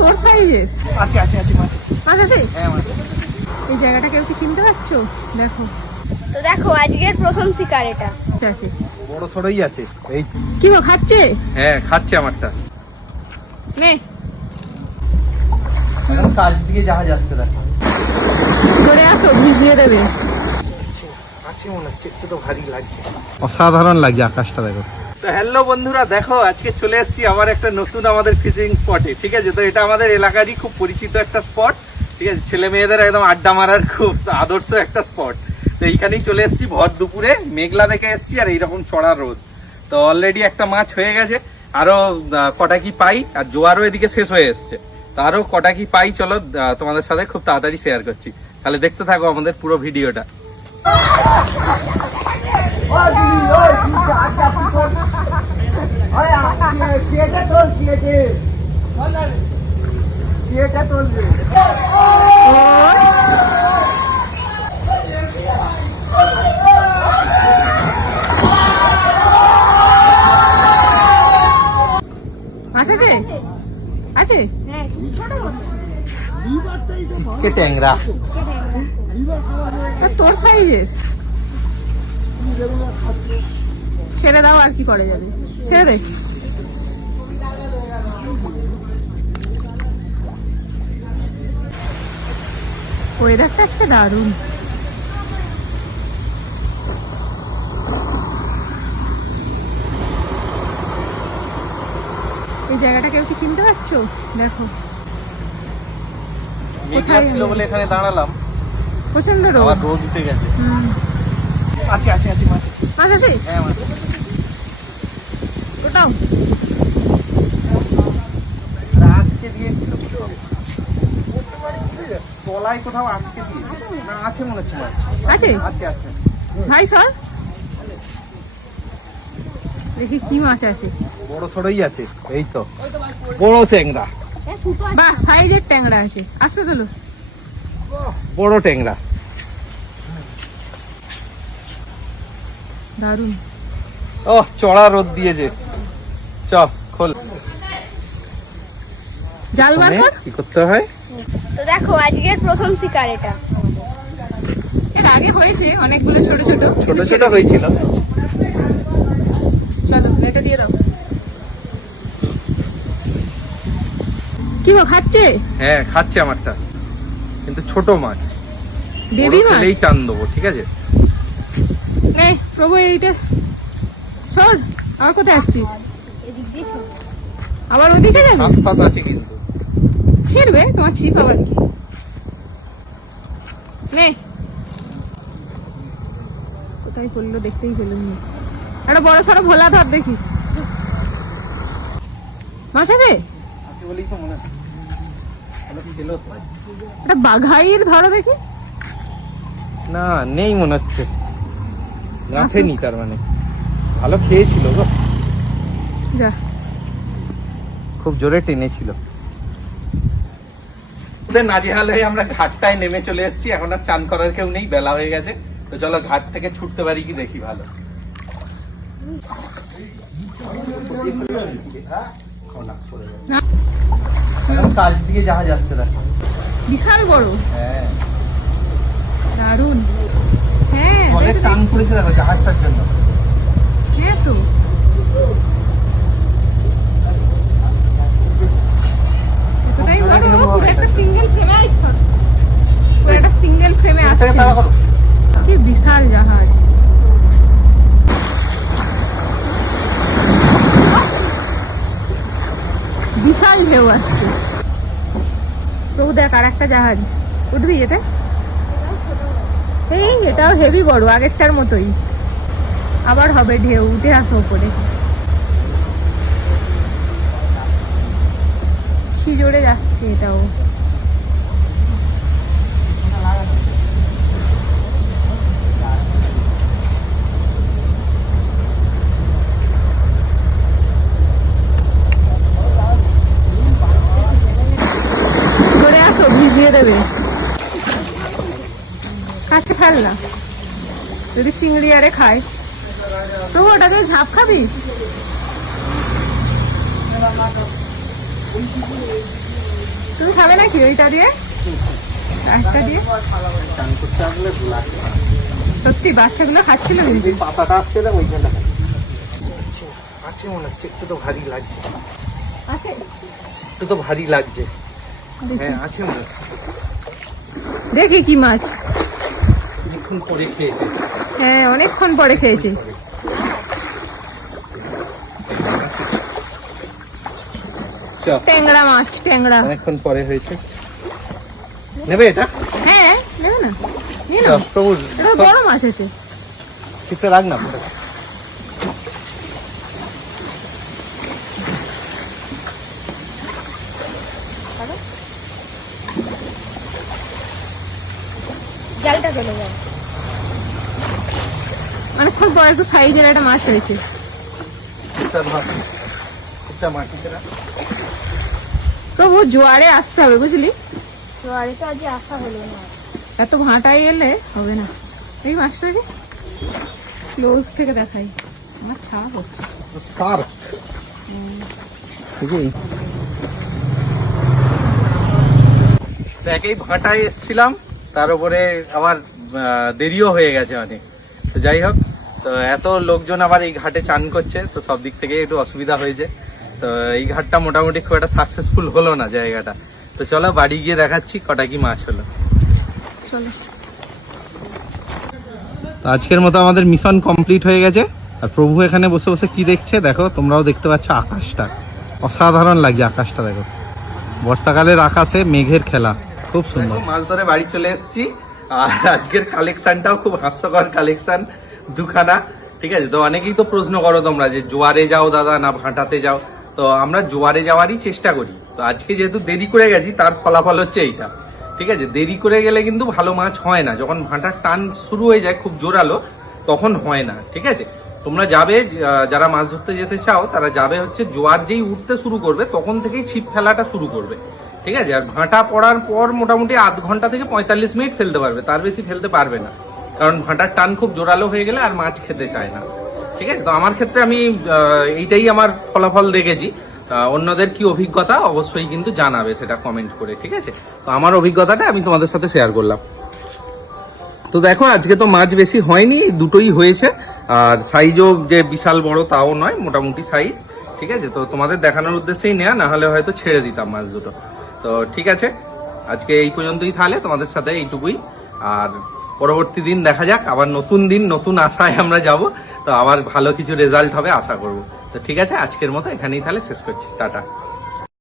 তোর সাইজের আছে আছে আছে মাছ আছে। হ্যাঁ মাছ। এই জায়গাটা কেউ কি চিনতে পারছো? দেখো তো দেখো আজকের প্রথম শিকার এটা। আছে বড় সরই আছে। এই কি গো খাচ্ছে? হ্যাঁ খাচ্ছে আমারটা। নে এখন কাজ দিকে জাহাজ আসছে দেখো। চলে আসো, ভিজিয়ে দেবে। আছে মনে হচ্ছে, একটু তো ভারী লাগছে। অসাধারণ লাগছে আকাশটা দেখো। তো হ্যালো বন্ধুরা, দেখো আজকে চলে এসেছি আবার একটা নতুন আমাদের ফিশিং স্পটে। ঠিক আছে, তো এটা আমাদের এলাকারই খুব পরিচিত একটা স্পট। ঠিক আছে, ছেলে মেয়েদের একদম আড্ডা মারার খুব আদর্শ একটা স্পট। তো এইখানেই চলে এসেছি ভর দুপুরে, মেঘলা দেখে এসেছি আর এইরকম চড়া রোদ। তো অলরেডি একটা মাছ হয়ে গেছে, আরো কটা কি পাই, আর জোয়ারও এদিকে শেষ হয়ে এসছে। তো আরো কটা কি পাই চলো তোমাদের সাথে খুব তাড়াতাড়ি শেয়ার করছি। তাহলে দেখতে থাকো আমাদের পুরো ভিডিওটা। আছে আছে আছে হ্যাঁ কি ছোট বড়? কে ট্যাংরা তোর সাইজের। ছেড়ে দাও, আর কি করে যাবে, ছেড়ে দে। ওয়েদারটা আজকে দারুণ। এই জায়গাটা কেউ কি চিনতে পারছো? দেখো কোথায় ছিল বলে এখানে দাঁড়ালাম, প্রচন্ড আবার রোদ। রোদ উঠে গেছে। আছে আছে আছে মাছ। মাছ আছে হ্যাঁ মাছ। ওটাও আটকে দিয়েছিল তলায় কোথাও আটকে দিয়ে না, আছে মনে হচ্ছে মাছ। আছে আছে আছে ভাই সর দেখি কি মাছ আছে। বড় সরই আছে। এই তো বড় ট্যাংরা, বাহ, সাইজের ট্যাংরা আছে। আসতে তোলো। বড় ট্যাংরা। দারুণ। ও চড়া রোদ দিয়েছে। চ খোল। জাল বার কর। কি করতে হয়? তো দেখো আজকের প্রথম শিকার এটা। এর আগে হয়েছে অনেকগুলো ছোট ছোট ছোট ছোট হয়েছিল। চলো নেটে দিয়ে দাও। কি গো খাচ্ছে? হ্যাঁ খাচ্ছে আমারটা, কিন্তু ছোট মাছ। বেবি বড় মাছ। পেলেই টান দেবো। ঠিক আছে, নে প্রভু, এইটা সর। আর কোথায় আসছিস? এদিক দিয়ে ছোট। আবার ওদিকে যাবে? ফাঁস ফাঁস আছে কিন্তু। ছিড়বে তোমার ছিপ আবার কি? নে কোথায় পড়লো দেখতেই পেলাম না। একটা বড় সড়ো ভোলা ধর দেখি। মাছ আছে? আছে বলেই তো মনে হয়। তাহলে কি পেলো তো? একটা বাঘাইর ধরো দেখি। না নেই মনে হচ্ছে, গাছেনি। তার মানে ভালো খেয়েছিল গো, যা খুব জোরে টেনেছিল। নাজেহাল হয়ে আমরা ঘাটটায় নেমে চলে এসেছি। এখন আর চান করার কেউ নেই, বেলা হয়ে গেছে। তো চলো ঘাট থেকে ছুটতে পারি কি দেখি। ভালো না, এখন কাজ দিকে জাহাজ আসছে দেখো। বিশাল বড়। হ্যাঁ দারুন। হ্যাঁ জলের দেখো, টান পড়েছে দেখো জাহাজটার জন্য। হ্যাঁ তো এতটাই বড়, পুরো একটা সিঙ্গেল ফ্রেমে আসছে। পুরো একটা সিঙ্গেল ফ্রেমে আসছে। তাড়া করো। কি বিশাল জাহাজ। বিশাল ঢেউ আসছে। প্রভু দেখ, আর একটা জাহাজ উঠবি এতে। এই এটাও হেভি বড়, আগেরটার মতোই। আবার হবে ঢেউ, উঠে আসো উপরে। কি জোরে যাচ্ছে এটাও। চলে আসো, ভিজিয়ে দেবে। কাছে ফেল না, যদি চিংড়ি আরে খায়। প্রভু ওটাতে ঝাঁপ খাবি? তুমি খাবে নাকি ওইটা দিয়ে, একটা দিয়ে? চান করতে আসলে লাগবে না। সত্যি বাচ্চাগুলো খাচ্ছিল কিন্তু। এই পাতাটা আসতে দেবো ওইখানটা আছে মনে হচ্ছে, একটু তো ভারী লাগছে, আছে একটু তো ভারী লাগছে। হ্যাঁ আছে মনে হচ্ছে, দেখি কি মাছ। অনেকক্ষণ পরে খেয়েছে। হ্যাঁ অনেকক্ষণ পরে খেয়েছি। চল, ট্যাংরা মাছ, ট্যাংরা। অনেকক্ষণ পরে হয়েছে। নেবে এটা? হ্যাঁ নেবে না, নিয়ে চল, নাও। প্রভু এটা বড় মাছ আছে। ঠিকটা রাখ না। জালটা চলে যায়। অনেকক্ষণ পরে একটু সাইজের একটা মাছ হয়েছে। ঠিকটা ধর, ঠিকটা মাটিতে রাখ। প্রভু জোয়ারে আসতে হবে বুঝলি, তো আর তো আজ আসা হলো না। এত ভাঁটাই এলে হবে না। এই মাছটাকে ক্লোজ থেকে দেখাই, আমার ছাপ হচ্ছে। সার্ক একেই ভাটায় এসছিলাম, তার উপরে আবার দেরিও হয়ে গেছে অনেক। তো যাই হোক, তো এত লোকজন আবার এই ঘাটে চান করছে, তো সব দিক থেকে একটু অসুবিধা হয়েছে। তো এই ঘাটটা মোটামুটি খুব একটা সাকসেসফুল হলো না জায়গাটা। তো চলো বাড়ি গিয়ে দেখাচ্ছি কটা কি মাছ হলো। চলো। তো আজকের মতো আমাদের মিশন কমপ্লিট হয়ে গেছে। আর প্রভু এখানে বসে বসে কি দেখছে দেখো, তোমরাও দেখতে পাচ্ছ আকাশটা অসাধারণ লাগছে। আকাশটা দেখো, বর্ষাকালের আকাশে মেঘের খেলা, খুব সুন্দর। মাছ ধরে বাড়ি চলে এসেছি, আর আজকের কালেকশনটাও খুব হাস্যকর কালেকশন, দুখানা। ঠিক আছে, তো অনেকেই তো প্রশ্ন করো তোমরা যে জোয়ারে যাও দাদা না ভাটাতে যাও। তো আমরা জোয়ারে যাওয়ারই চেষ্টা করি। তো আজকে যেহেতু দেরি করে গেছি, তার ফলাফল হচ্ছে এইটা। ঠিক আছে, দেরি করে গেলে কিন্তু ভালো মাছ হয় না। যখন ভাটার টান শুরু হয়ে যায় খুব জোরালো, তখন হয় না। ঠিক আছে, তোমরা যাবে, যারা মাছ ধরতে যেতে চাও তারা যাবে হচ্ছে জোয়ার যেই উঠতে শুরু করবে তখন থেকেই ছিপ ফেলাটা শুরু করবে। ঠিক আছে, আর ভাঁটা পড়ার পর মোটামুটি আধ ঘন্টা থেকে 45 মিনিট ফেলতে পারবে, তার বেশি ফেলতে পারবে না, কারণ ভাঁটার টান খুব জোরালো হয়ে গেলে আর মাছ খেতে চায় না। ঠিক আছে, তো আমার ক্ষেত্রে আমি এইটাই আমার ফলাফল দেখেছি। অন্যদের কি অভিজ্ঞতা অবশ্যই কিন্তু জানাবে, সেটা কমেন্ট করে। ঠিক আছে, তো আমার অভিজ্ঞতাটা আমি তোমাদের সাথে শেয়ার করলাম। তো দেখো আজকে তো মাছ বেশি হয়নি, দুটোই হয়েছে। আর সাইজও যে বিশাল বড় তাও নয়, মোটামুটি সাইজ। ঠিক আছে, তো তোমাদের দেখানোর উদ্দেশ্যেই নেওয়া, না হলে হয়তো ছেড়ে দিতাম মাছ দুটো। তো ঠিক আছে, আজকে এই পর্যন্তই, তাহলে তোমাদের সাথে এইটুকুই। আর পরবর্তী দিন দেখা যাক, আবার নতুন দিন নতুন আশায় আমরা যাব, তো আবার ভালো কিছু রেজাল্ট হবে আশা করব। তো ঠিক আছে, আজকের মতো এখানেই তাহলে শেষ করছি, টাটা।